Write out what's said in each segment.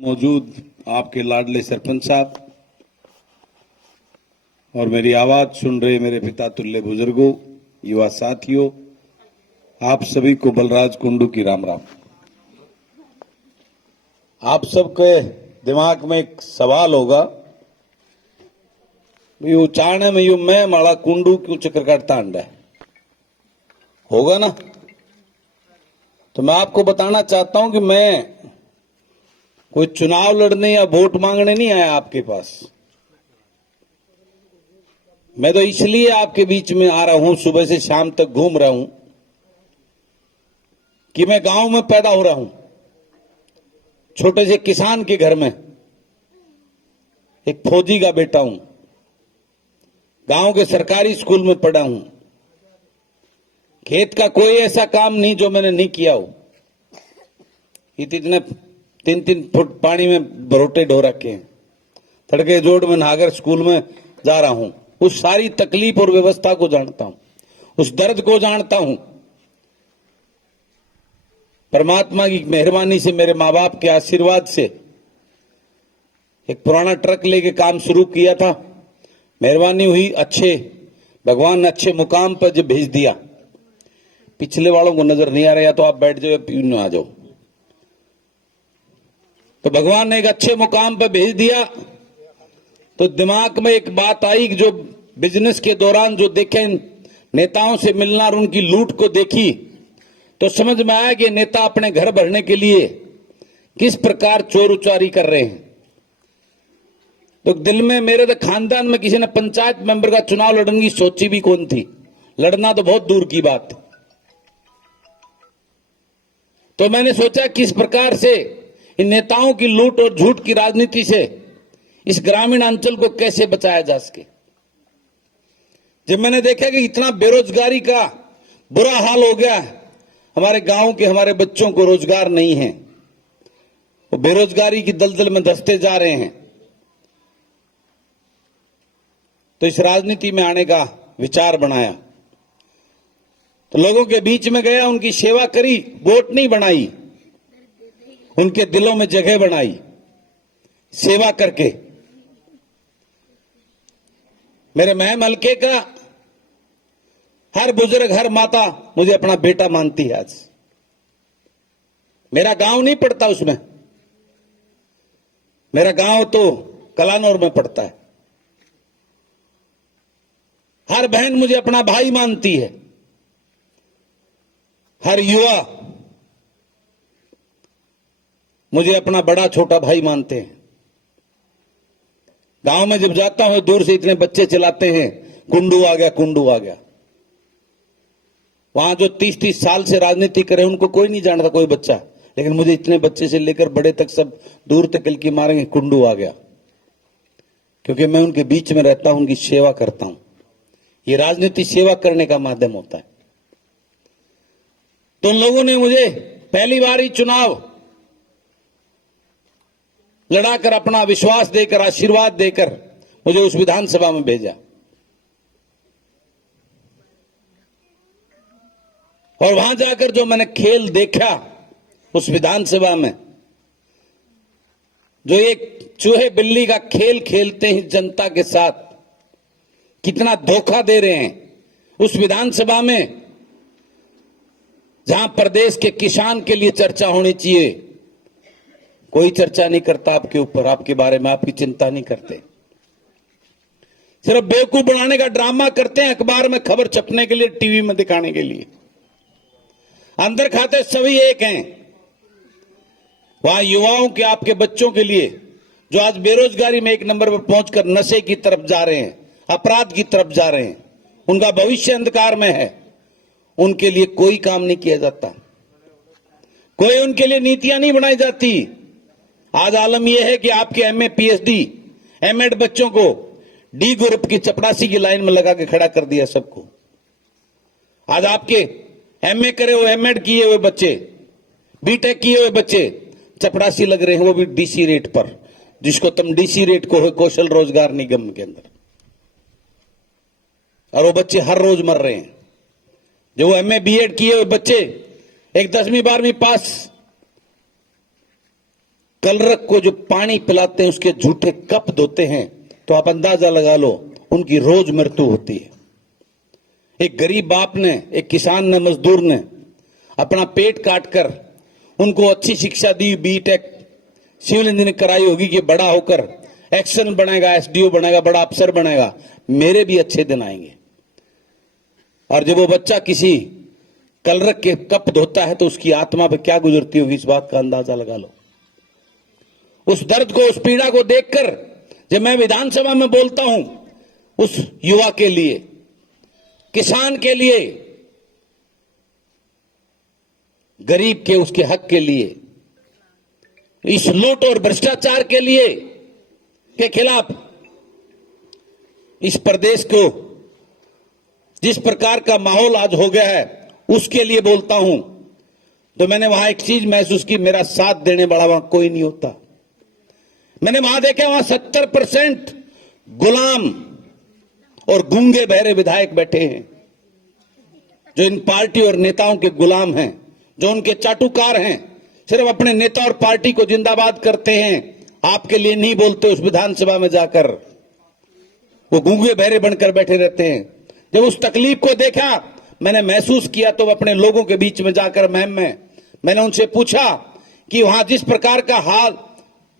मौजूद आपके लाडले सरपंच साहब और मेरी आवाज सुन रहे मेरे पिता तुल्य बुजुर्गों, युवा साथियों, आप सभी को बलराज कुंडू की राम राम। आप सबके दिमाग में एक सवाल होगा, यू चाणे में यू मैं माड़ा कुंडू क्यों चक्कर काटता अंडा होगा ना। तो मैं आपको बताना चाहता हूं कि मैं कोई चुनाव लड़ने या वोट मांगने नहीं आया आपके पास। मैं तो इसलिए आपके बीच में आ रहा हूं, सुबह से शाम तक घूम रहा हूं कि मैं गांव में पैदा हो रहा हूं, छोटे से किसान के घर में, एक फौजी का बेटा हूं, गांव के सरकारी स्कूल में पढ़ा हूं। खेत का कोई ऐसा काम नहीं जो मैंने नहीं किया हो। इतने 3-3 फुट पानी में बरोटे ढो रखे हैं, तड़के जोड़ में नहाकर स्कूल में जा रहा हूं। उस सारी तकलीफ और व्यवस्था को जानता हूं, उस दर्द को जानता हूं। परमात्मा की मेहरबानी से, मेरे माँ बाप के आशीर्वाद से एक पुराना ट्रक लेके काम शुरू किया था। मेहरबानी हुई, अच्छे भगवान ने अच्छे मुकाम पर जब भेज दिया। पिछले वालों को नजर नहीं आ रहा, या तो आप बैठ जाओ या पीने आ जाओ। तो भगवान ने एक अच्छे मुकाम पर भेज दिया। तो दिमाग में एक बात आई कि जो बिजनेस के दौरान जो देखे नेताओं से मिलना और उनकी लूट को देखी, तो समझ में आया कि नेता अपने घर भरने के लिए किस प्रकार चोर उचारी कर रहे हैं। तो दिल में, मेरे तो खानदान में किसी ने पंचायत मेंबर का चुनाव लड़ने की सोची भी कौन थी, लड़ना तो बहुत दूर की बात। तो मैंने सोचा किस प्रकार से इन नेताओं की लूट और झूठ की राजनीति से इस ग्रामीण अंचल को कैसे बचाया जा सके। जब मैंने देखा कि इतना बेरोजगारी का बुरा हाल हो गया, हमारे गांव के हमारे बच्चों को रोजगार नहीं है, वो बेरोजगारी की दलदल में धंसते जा रहे हैं, तो इस राजनीति में आने का विचार बनाया। तो लोगों के बीच में गया, उनकी सेवा करी, वोट नहीं बनाई, उनके दिलों में जगह बनाई सेवा करके। मेरे महम हल्के का हर बुजुर्ग, हर माता मुझे अपना बेटा मानती है। आज मेरा गांव नहीं पड़ता उसमें, मेरा गांव तो कलानौर में पड़ता है। हर बहन मुझे अपना भाई मानती है, हर युवा मुझे अपना बड़ा छोटा भाई मानते हैं। गांव में जब जाता हूं, दूर से इतने बच्चे चिल्लाते हैं, कुंडू आ गया, कुंडू आ गया। वहां जो 30-30 साल से राजनीति करे उनको कोई नहीं जानता, कोई बच्चा, लेकिन मुझे इतने बच्चे से लेकर बड़े तक सब दूर तक कल की मारेंगे, कुंडू आ गया, क्योंकि मैं उनके बीच में रहता हूं, उनकी सेवा करता हूं। ये राजनीति सेवा करने का माध्यम होता है। तो उन लोगों ने मुझे पहली बार ही चुनाव लड़ाकर, अपना विश्वास देकर, आशीर्वाद देकर मुझे उस विधानसभा में भेजा। और वहां जाकर जो मैंने खेल देखा उस विधानसभा में, जो एक चूहे बिल्ली का खेल खेलते हैं जनता के साथ, कितना धोखा दे रहे हैं उस विधानसभा में, जहां प्रदेश के किसान के लिए चर्चा होनी चाहिए, कोई चर्चा नहीं करता आपके ऊपर, आपके बारे में आपकी चिंता नहीं करते। सिर्फ बेवकूफ बनाने का ड्रामा करते हैं, अखबार में खबर छपने के लिए, टीवी में दिखाने के लिए। अंदर खाते सभी एक हैं। वहां युवाओं के, आपके बच्चों के लिए, जो आज बेरोजगारी में एक नंबर पर पहुंचकर नशे की तरफ जा रहे हैं, अपराध की तरफ जा रहे हैं, उनका भविष्य अंधकार में है, उनके लिए कोई काम नहीं किया जाता, कोई उनके लिए नीतियां नहीं बनाई जाती। आज आलम यह है कि आपके एमए, पीएचडी, एमएड बच्चों को डी ग्रुप की चपरासी की लाइन में लगा के खड़ा कर दिया सबको। आज आपके एमए करे हुए, एमएड किए हुए बच्चे, बीटेक किए हुए बच्चे चपरासी लग रहे हैं, वो भी डीसी रेट पर, जिसको तुम डीसी रेट को कौशल रोजगार निगम के अंदर। और वो बच्चे हर रोज मर रहे हैं। जो एमए बीएड किए हुए बच्चे, एक 10वीं 12वीं पास कलरक को जो पानी पिलाते हैं उसके झूठे कप धोते हैं, तो आप अंदाजा लगा लो उनकी रोज मृत्यु होती है। एक गरीब बाप ने, एक किसान ने, मजदूर ने अपना पेट काटकर उनको अच्छी शिक्षा दी, बीटेक सिविल इंजीनियरिंग कराई होगी कि बड़ा होकर एक्शन बनेगा, एसडीओ बनेगा, बड़ा अफसर बनेगा, मेरे भी अच्छे दिन आएंगे। और जब वो बच्चा किसी कलरक के कप धोता है तो उसकी आत्मा पे क्या गुजरती होगी, इस बात का अंदाजा लगा लो। उस दर्द को, उस पीड़ा को देखकर जब मैं विधानसभा में बोलता हूं, उस युवा के लिए, किसान के लिए, गरीब के, उसके हक के लिए, इस लूट और भ्रष्टाचार के लिए के खिलाफ, इस प्रदेश को जिस प्रकार का माहौल आज हो गया है उसके लिए बोलता हूं, तो मैंने वहां एक चीज महसूस की, मेरा साथ देने वाला वहां कोई नहीं होता। मैंने वहां देखा, वहां 70% गुलाम और गूंगे बहरे विधायक बैठे हैं, जो इन पार्टी और नेताओं के गुलाम हैं, जो उनके चाटुकार हैं, सिर्फ अपने नेता और पार्टी को जिंदाबाद करते हैं, आपके लिए नहीं बोलते। उस विधानसभा में जाकर वो गूंगे बहरे बनकर बैठे रहते हैं। जब उस तकलीफ को देखा, मैंने महसूस किया, तो अपने लोगों के बीच में जाकर मैंने उनसे पूछा कि वहां जिस प्रकार का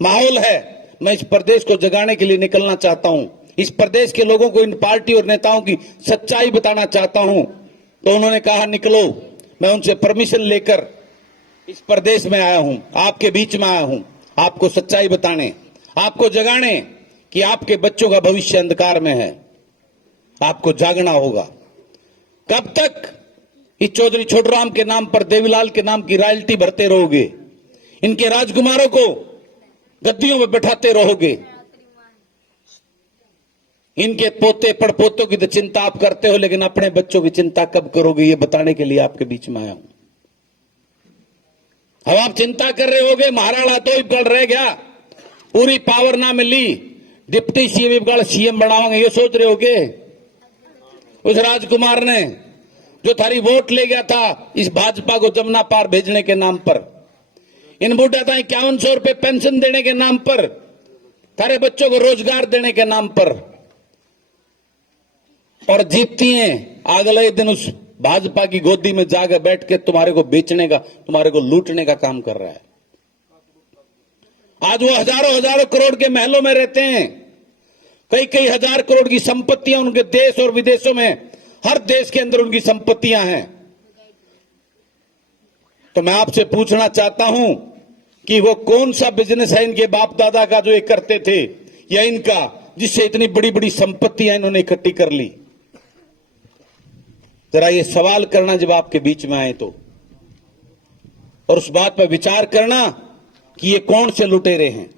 माहौल है, मैं इस प्रदेश को जगाने के लिए निकलना चाहता हूं, इस प्रदेश के लोगों को, इन पार्टी और नेताओं की सच्चाई बताना चाहता हूं। तो उन्होंने कहा, निकलो। मैं उनसे परमिशन लेकर इस प्रदेश में आया हूं, आपके बीच में आया हूं, आपको सच्चाई बताने, आपको जगाने कि आपके बच्चों का भविष्य अंधकार में है, आपको जागना होगा। कब तक इस चौधरी छोटूराम के नाम पर, देवीलाल के नाम की रॉयल्टी भरते रहोगे? इनके राजकुमारों को गद्दियों में बैठाते रहोगे? इनके पोते पड़पोतों की तो चिंता आप करते हो, लेकिन अपने बच्चों की चिंता कब करोगे, ये बताने के लिए आपके बीच में आया हूं। अब आप चिंता कर रहे होगे, महाराणा तो बिगड़ रह गया, पूरी पावर ना मिली, डिप्टी सीएम बिगड़ सीएम बनाओगे, ये सोच रहे होगे? उस राजकुमार ने जो थारी वोट ले गया था इस भाजपा को जमुना पार भेजने के नाम पर, इन बूढ़ा था 5100 रुपए पेंशन देने के नाम पर, थारे बच्चों को रोजगार देने के नाम पर, और जीतती हैं, अगले दिन उस भाजपा की गोदी में जाकर बैठ के तुम्हारे को बेचने का, तुम्हारे को लूटने का काम कर रहा है। आज वो हजारों करोड़ के महलों में रहते हैं, कई हजार करोड़ की संपत्तियां उनके देश और विदेशों में, हर देश के अंदर उनकी संपत्तियां हैं। तो मैं आपसे पूछना चाहता हूं कि वो कौन सा बिजनेस है इनके बाप दादा का जो ये करते थे, या इनका, जिससे इतनी बड़ी बड़ी संपत्तियां इन्होंने इकट्ठी कर ली? जरा ये सवाल करना जब आपके बीच में आए तो, और उस बात पर विचार करना कि ये कौन से लुटेरे हैं।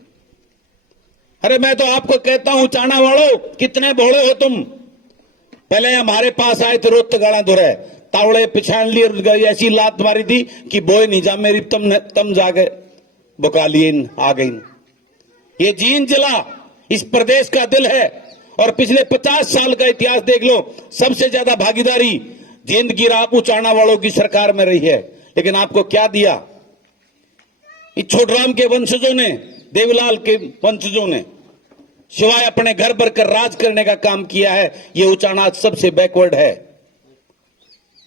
अरे मैं तो आपको कहता हूं, चाणा वालों, कितने भोले हो तुम। पहले हमारे पास आए थे, रोत गाड़ा धुरे, तावड़े पिछाड़ लिए, ऐसी लात मारी थी कि बोए नहीं जा मेरी, तम जागे बुका लिए आ गई। ये जींद जिला इस प्रदेश का दिल है, और पिछले 50 साल का इतिहास देख लो, सबसे ज्यादा भागीदारी जींद की रापू चाणा वालों की सरकार में रही है। लेकिन आपको क्या दिया? इस छोटूराम के वंशजों ने, देवीलाल के वंशजों ने सिवाय अपने घर भर कर राज करने का काम किया है। ये उचाना सबसे बैकवर्ड है।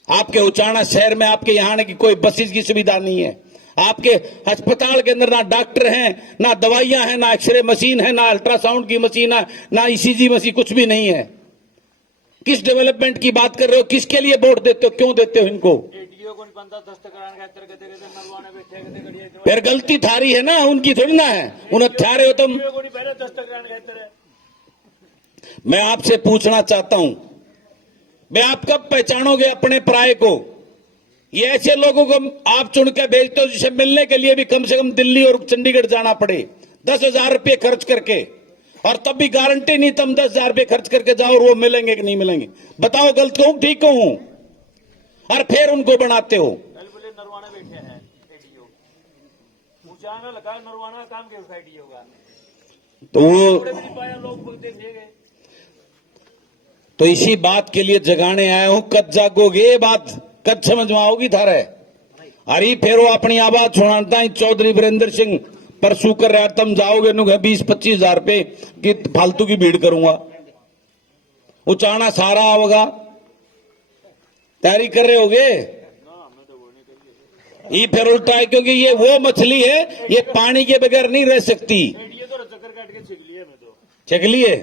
आपके उचाना शहर में आपके यहां की कोई बसेस की सुविधा नहीं है। आपके अस्पताल के अंदर ना डॉक्टर हैं, ना दवाइयां हैं, ना एक्सरे मशीन है, ना अल्ट्रासाउंड की मशीन है, ना ईसीजी मशीन, कुछ भी नहीं है। किस डेवलपमेंट की बात कर रहे हो? किसके लिए वोट देते हो? क्यों देते हो इनको? फिर गलती थारी है ना, उनकी थोड़ी ना है। उन्हें थारे हो तुम। मैं आपसे पूछना चाहता हूं, मैं आप कब पहचानोगे अपने पराये को? ये ऐसे लोगों को आप चुन के भेजते हो जिसे मिलने के लिए भी कम से कम दिल्ली और चंडीगढ़ जाना पड़े, 10,000 रुपये खर्च करके, और तब भी गारंटी नहीं तुम 10,000 रुपये खर्च करके जाओ और वो मिलेंगे कि नहीं मिलेंगे। बताओ गलत कहूं ठीक कहूं? और फिर उनको बनाते हो। तो इसी बात के लिए जगाने आया हूं। कद जागोगे? ये बात कद समझ में आओगी थारे? अरे फिर वो अपनी आवाज सुनाता है चौधरी वीरेंद्र सिंह परसों कर रहा तुम जाओगे नु 20-25 हजार रुपये की फालतू की भीड़ करूंगा, उचाना सारा होगा, तैयारी कर रहे होगे। ये फिर उल्टा है, क्योंकि ये वो मछली है, ये पानी के बगैर नहीं रह सकती। चख लिए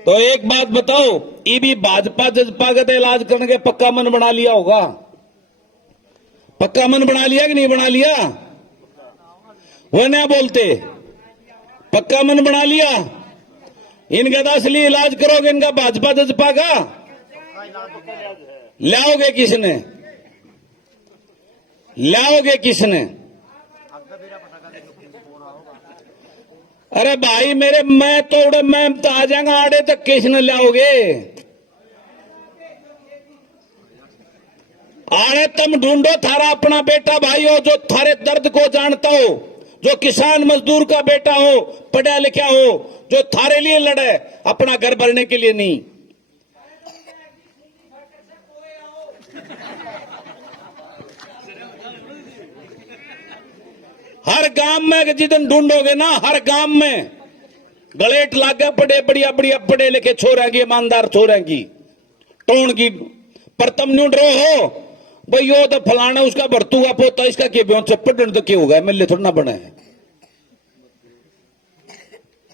तो एक बात बताओ, ये भी भाजपा जजपा का तो इलाज करने के पक्का मन बना लिया होगा, पक्का मन बना लिया कि नहीं बना लिया? वो ना बोलते पक्का मन बना लिया। इनका तो असली इलाज करोगे, इनका भाजपा जजपा का लाओगे किसने, लाओगे किसने? अरे भाई मेरे, मैं तो आ जाऊंगा आड़े तक, किसने लाओगे? आड़े तुम ढूंढो थारा अपना बेटा भाई हो, जो थारे दर्द को जानता हो, जो किसान मजदूर का बेटा हो, पढ़ा लिखा हो, जो थारे लिए लड़े, अपना घर भरने के लिए नहीं। हर गांव में जितन ढूंढोगे ना, हर गांव में गलेट लागे पड़े, बढ़िया बढ़िया पढ़े लिखे छोरेंगी, ईमानदार छोरेंगी, टोन की प्रथम न्यूड रो हो भाई, यो तो फलाना उसका भरतू का पोता, इसका के ब्यों चप्पट तो क्या होगा, मिले थोड़ा ना बने हैं।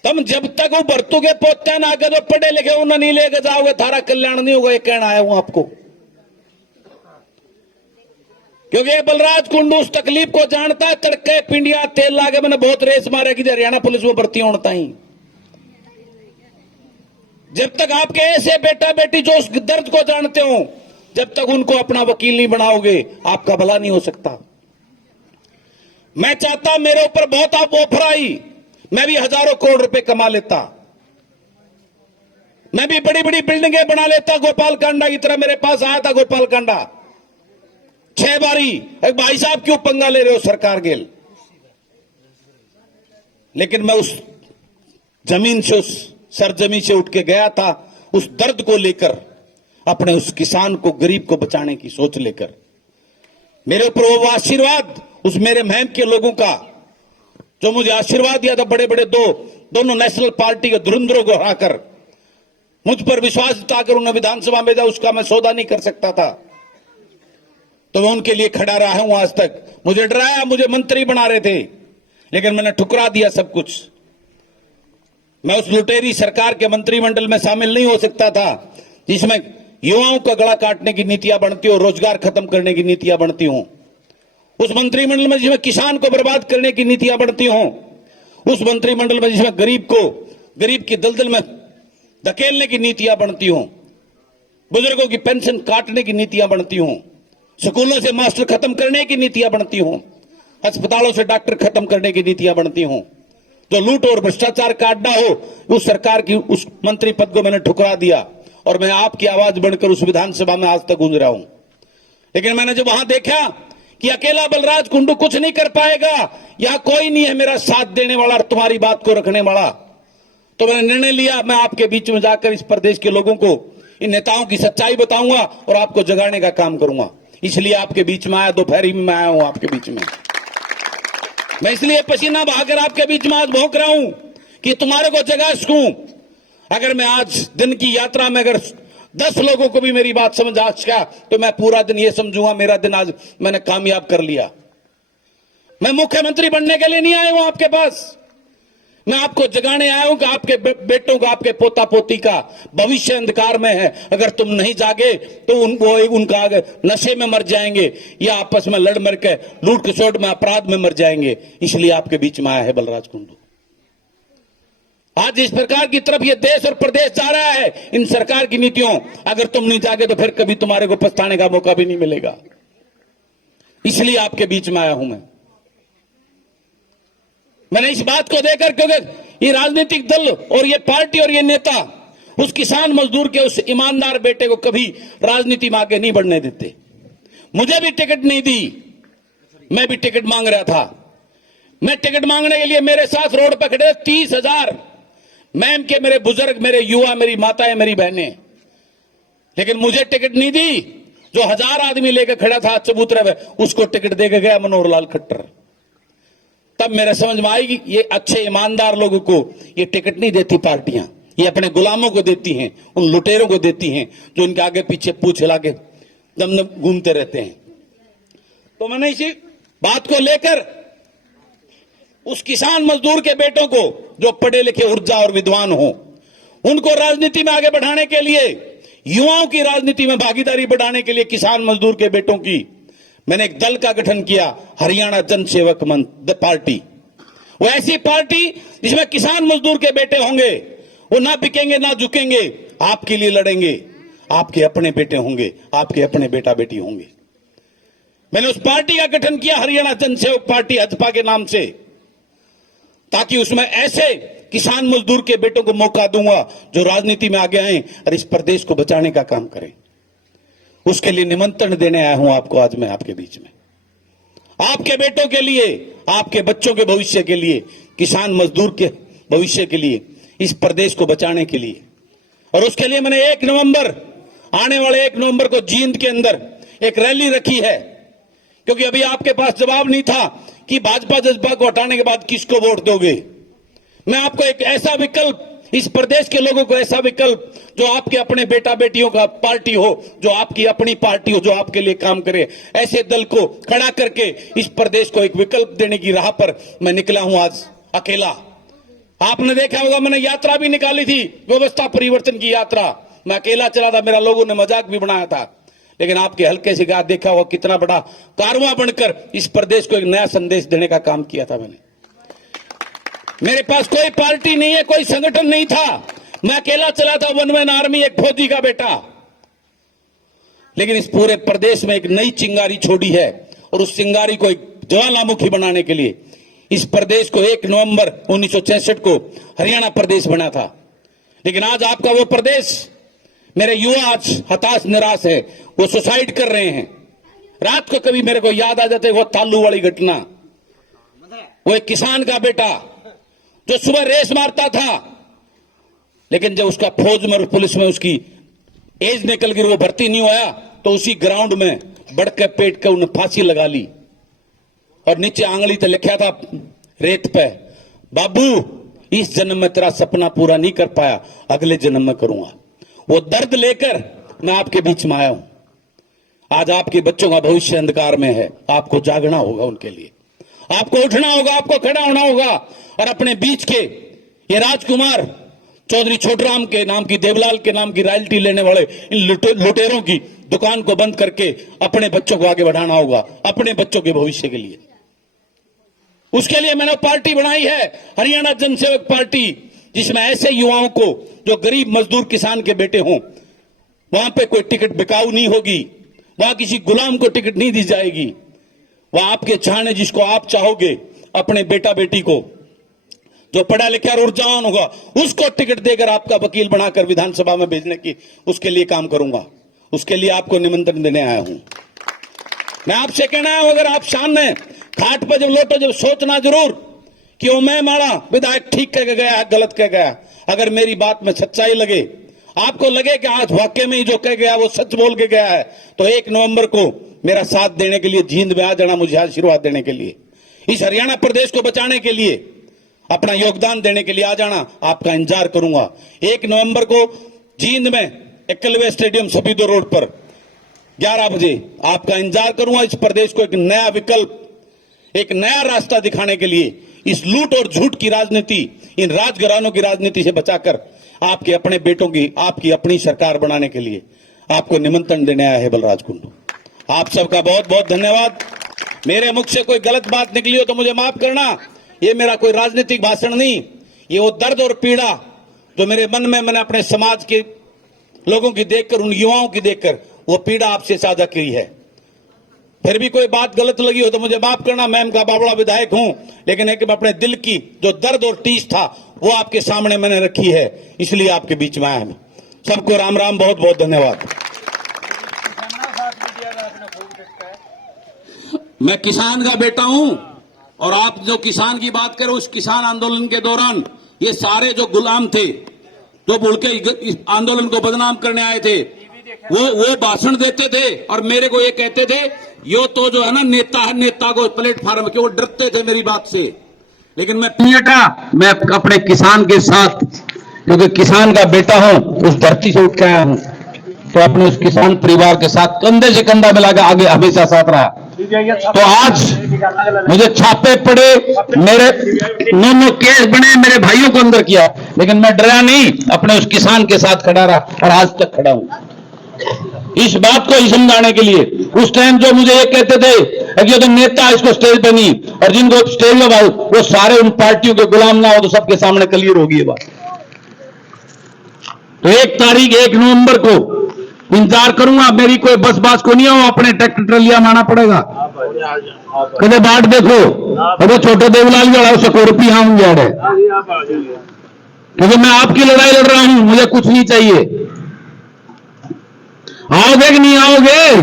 तुम जब तक वो भरतू के पोते ना आगे, तो पढ़े लिखे उन्हें नहीं लेके जाओगे, थारा कल्याण नहीं होगा, ये कहना आया हूं आपको। क्योंकि बलराज कुंडू उस तकलीफ को जानता है, तड़के पिंडिया तेल लागे मैंने बहुत रेस मारे कि हरियाणा पुलिस में भर्ती होता ही। जब तक आपके ऐसे बेटा बेटी जो उस दर्द को जानते हो, जब तक उनको अपना वकील नहीं बनाओगे, आपका भला नहीं हो सकता। मैं चाहता, मेरे ऊपर बहुत आप ऑफर आई, मैं भी हजारों करोड़ रुपए कमा लेता, मैं भी बड़ी बड़ी बिल्डिंगें बना लेता। गोपाल कांडा की तरह मेरे पास आया था गोपाल कांडा 6 बारी, भाई साहब क्यों पंगा ले रहे हो सरकार गेल? लेकिन मैं उस जमीन से, उस सरजमी से उठ के गया था, उस दर्द को लेकर, अपने उस किसान को, गरीब को बचाने की सोच लेकर। मेरे ऊपर वो आशीर्वाद उस मेरे महम के लोगों का, जो मुझे आशीर्वाद दिया था, बड़े बड़े दोनों नेशनल पार्टी के धुरंधरों को हराकर मुझ पर विश्वास जताकर उन्हें विधानसभा में, उसका मैं सौदा नहीं कर सकता था, तो मैं उनके लिए खड़ा रहा हूं आज तक। मुझे डराया, मुझे मंत्री बना रहे थे, लेकिन मैंने ठुकरा दिया सब कुछ। मैं उस लुटेरी सरकार के मंत्रिमंडल में शामिल नहीं हो सकता था, जिसमें युवाओं का गला काटने की नीतियां बनती हो, रोजगार खत्म करने की नीतियां बनती हों। उस मंत्रिमंडल में जिसमें किसान को बर्बाद करने की नीतियां बनती हों। उस मंत्रिमंडल में जिसमें गरीब की दलदल में धकेलने की नीतियां बनती हों, बुजुर्गों की पेंशन काटने की नीतियां बनती हों, स्कूलों से मास्टर खत्म करने की नीतियां बनती हों, अस्पतालों से डॉक्टर खत्म करने की नीतियां बनती हों, जो लूट और भ्रष्टाचार का अड्डा हो, उस सरकार की उस मंत्री पद को मैंने ठुकरा दिया, और मैं आपकी आवाज बनकर उस विधानसभा में आज तक गूंज रहा हूं। लेकिन मैंने जब वहां देखा कि अकेला बलराज कुंडू कुछ नहीं कर पाएगा, यहां कोई नहीं है मेरा साथ देने वाला और तुम्हारी बात को रखने वाला, तो मैंने निर्णय लिया, मैं आपके बीच में जाकर इस प्रदेश के लोगों को, इन नेताओं की सच्चाई बताऊंगा और आपको जगाने का काम करूंगा। इसलिए आपके बीच में आया, दोपहरी में आया हूं आपके बीच में। मैं इसलिए पसीना बहाकर आपके बीच में आज भौंक रहा हूं कि तुम्हारे को जगा सकूं। अगर मैं आज दिन की यात्रा में अगर 10 लोगों को भी मेरी बात समझ आ सका, तो मैं पूरा दिन ये समझूंगा मेरा दिन आज मैंने कामयाब कर लिया। मैं मुख्यमंत्री बनने के लिए नहीं आया हूं आपके पास, मैं आपको जगाने आया हूं कि आपके बेटों का, आपके पोता पोती का भविष्य अंधकार में है। अगर तुम नहीं जागे तो उनका नशे में मर जाएंगे, या आपस में लड़ मर के लूट खसोट में, अपराध में मर जाएंगे। इसलिए आपके बीच में आया है बलराज कुंडू। आज इस प्रकार की तरफ ये देश और प्रदेश जा रहा है, इन सरकार की नीतियों, अगर तुम नहीं जागे तो फिर कभी तुम्हारे को पछताने का मौका भी नहीं मिलेगा। इसलिए आपके बीच में आया हूं मैंने इस बात को देखकर, क्योंकि ये राजनीतिक दल और ये पार्टी और ये नेता उस किसान मजदूर के, उस ईमानदार बेटे को कभी राजनीति में आगे नहीं बढ़ने देते। मुझे भी टिकट नहीं दी, मैं भी टिकट मांग रहा था। मैं टिकट मांगने के लिए मेरे साथ रोड पर खड़े 30,000 मैम के, मेरे बुजुर्ग, मेरे युवा, मेरी माताएं, मेरी बहनें, लेकिन मुझे टिकट नहीं दी। जो 1000 आदमी लेकर खड़ा था चबूतरे में, उसको टिकट देकर गया मनोहर लाल खट्टर। तब मेरे समझ में आएगी ये अच्छे ईमानदार लोगों को ये टिकट नहीं देती पार्टियां, ये अपने गुलामों को देती हैं, उन लुटेरों को देती हैं जो इनके आगे पीछे पूछ हिला के दम घूमते रहते हैं। तो मैंने इसी बात को लेकर उस किसान मजदूर के बेटों को जो पढ़े लिखे ऊर्जा और विद्वान हो, उनको राजनीति में आगे बढ़ाने के लिए, युवाओं की राजनीति में भागीदारी बढ़ाने के लिए किसान मजदूर के बेटों की मैंने एक दल का गठन किया, हरियाणा जन सेवक मंच द पार्टी। वो ऐसी पार्टी जिसमें किसान मजदूर के बेटे होंगे, वो ना बिकेंगे ना झुकेंगे, आपके लिए लड़ेंगे, आपके अपने बेटे होंगे, आपके अपने बेटा बेटी होंगे। मैंने उस पार्टी का गठन किया हरियाणा जन सेवक पार्टी हजपा के नाम से, ताकि उसमें ऐसे किसान मजदूर के बेटों को मौका दूंगा जो राजनीति में आगे आए और इस प्रदेश को बचाने का काम करें। उसके लिए निमंत्रण देने आया हूं आपको आज मैं आपके बीच में, आपके बेटों के लिए, आपके बच्चों के भविष्य के लिए, किसान मजदूर के भविष्य के लिए, इस प्रदेश को बचाने के लिए। और उसके लिए मैंने 1 नवंबर, आने वाले 1 नवंबर को जींद के अंदर एक रैली रखी है, क्योंकि अभी आपके पास जवाब नहीं था कि भाजपा जज्बा को हटाने के बाद किसको वोट दोगे। मैं आपको एक ऐसा विकल्प, इस प्रदेश के लोगों को ऐसा विकल्प जो आपके अपने बेटा बेटियों का पार्टी हो, जो आपकी अपनी पार्टी हो, जो आपके लिए काम करे, ऐसे दल को खड़ा करके इस प्रदेश को एक विकल्प देने की राह पर मैं निकला हूं आज अकेला। आपने देखा होगा मैंने यात्रा भी निकाली थी, व्यवस्था परिवर्तन की यात्रा, मैं अकेला चला था, मेरा लोगों ने मजाक भी बनाया था, लेकिन आपके हल्के से गात देखा होगा कितना बड़ा कारवां बनकर इस प्रदेश को एक नया संदेश देने का काम किया था मैंने। मेरे पास कोई पार्टी नहीं है, कोई संगठन नहीं था, मैं अकेला चला था, वन मैन आर्मी, एक फौजी का बेटा, लेकिन इस पूरे प्रदेश में एक नई चिंगारी छोड़ी है। और उस चिंगारी को एक ज्वालामुखी बनाने के लिए इस प्रदेश को 1 नवंबर 1966 को हरियाणा प्रदेश बना था। लेकिन आज आपका वो प्रदेश, मेरे युवा आज हताश निराश है, वो सुसाइड कर रहे हैं। रात को कभी मेरे को याद आ जाते वो तालू वाली घटना, वो एक किसान का बेटा जो सुबह रेस मारता था, लेकिन जब उसका फौज में और पुलिस में उसकी एज निकल गई, वो भर्ती नहीं हुआ, तो उसी ग्राउंड में बढ़ के पेट के उन्हें फांसी लगा ली और नीचे आंगली तो लिखा था रेत पे, बाबू इस जन्म में तेरा सपना पूरा नहीं कर पाया, अगले जन्म में करूंगा। वो दर्द लेकर मैं आपके बीच में आया हूं। आज आपके बच्चों का भविष्य अंधकार में है, आपको जागना होगा उनके लिए, आपको उठना होगा, आपको खड़ा होना होगा और अपने बीच के ये राजकुमार चौधरी छोटराम के नाम की, देवलाल के नाम की रॉयल्टी लेने वाले इन लुटेरों की दुकान को बंद करके अपने बच्चों को आगे बढ़ाना होगा, अपने बच्चों के भविष्य के लिए। उसके लिए मैंने पार्टी बनाई है हरियाणा जनसेवक पार्टी, जिसमें ऐसे युवाओं को जो गरीब मजदूर किसान के बेटे हों, वहां पे कोई टिकट बिकाऊ नहीं होगी, वहां किसी गुलाम को टिकट नहीं दी जाएगी, वहां आपके चाहने जिसको आप चाहोगे, अपने बेटा बेटी को जो पढ़ा लिखा और ऊर्जावान होगा, उसको टिकट देकर आपका वकील बनाकर विधानसभा में भेजने की, उसके लिए काम करूंगा। उसके लिए आपको निमंत्रण देने आया हूं। मैं आपसे कहना है, अगर आप सामने खाट पर जब लौटो, जब सोचना जरूर कि वो मैं माड़ा विधायक ठीक कह गया है, गलत कह गया। अगर मेरी बात में सच्चाई लगे, आपको लगे कि आज वाकई में ही जो कह गया वो सच बोल के गया है, तो 1 नवंबर को मेरा साथ देने के लिए जींद में आ जाना, मुझे आशीर्वाद देने के लिए, इस हरियाणा प्रदेश को बचाने के लिए अपना योगदान देने के लिए आ जाना। आपका इंतजार करूंगा। 1 नवंबर को जींद में एकलव्य स्टेडियम सफीदो रोड पर 11 बजे आपका इंतजार करूंगा। इस प्रदेश को एक नया विकल्प, एक नया रास्ता दिखाने के लिए, इस लूट और झूठ की राजनीति, इन राजघरानों की राजनीति से बचाकर आपके अपने बेटों की, आपकी अपनी सरकार बनाने के लिए आपको निमंत्रण देने आया है बलराज कुंडू। आप सबका बहुत बहुत धन्यवाद। मेरे मुख से कोई गलत बात निकली हो तो मुझे माफ करना। ये मेरा कोई राजनीतिक भाषण नहीं, ये वो दर्द और पीड़ा जो मेरे मन में, मैंने अपने समाज के लोगों की देखकर, उन युवाओं की देखकर वो पीड़ा आपसे साझा की है। फिर भी कोई बात गलत लगी हो तो मुझे माफ करना। मैं इनका बाबड़ा विधायक हूं, लेकिन एक अपने दिल की जो दर्द और टीस था वो आपके सामने मैंने रखी है, इसलिए आपके बीच में आया मैं। सबको राम राम, बहुत बहुत धन्यवाद। मैं किसान का बेटा हूं, और आप जो किसान की बात करें, उस किसान आंदोलन के दौरान ये सारे जो गुलाम थे, जो बुड़ के इस आंदोलन को बदनाम करने आए थे, वो भाषण देते थे और मेरे को ये कहते थे, यो तो जो है ना नेता है, नेता को प्लेटफॉर्म के, वो डरते थे मेरी बात से। लेकिन मैं अपने किसान के साथ, क्योंकि किसान का बेटा हूं, उस धरती से उठ के आया हूं, तो अपने उस किसान परिवार के साथ कंधे से कंधा मिलाकर आगे हमेशा साथ रहा। तो आज मुझे छापे पड़े, मेरे 9 केस बने, मेरे भाइयों को अंदर किया, लेकिन मैं डरा नहीं, अपने उस किसान के साथ खड़ा रहा और आज तक खड़ा हूं। इस बात को ही समझाने के लिए उस टाइम जो मुझे ये कहते थे कि ये तो नेता, इसको स्टेज पे नहीं, और जिनको स्टेज में भाई वो सारे उन पार्टियों के गुलाम ना हो, तो सबके सामने क्लियर होगी ये बात। तो 1 तारीख 1 नवंबर को इंतजार करूंगा, मेरी कोई बस बास को नहीं हो, अपने ट्रैक्टर ट्रलिया माना पड़ेगा। कदे बाट देखो, अरे छोटे देवलाल जो है उसे कोरपी हाँ है, क्योंकि मैं आपकी लड़ाई लड़ रहा हूं, मुझे कुछ नहीं चाहिए। आओगे कि नहीं आओगे?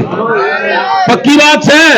पक्की बात है।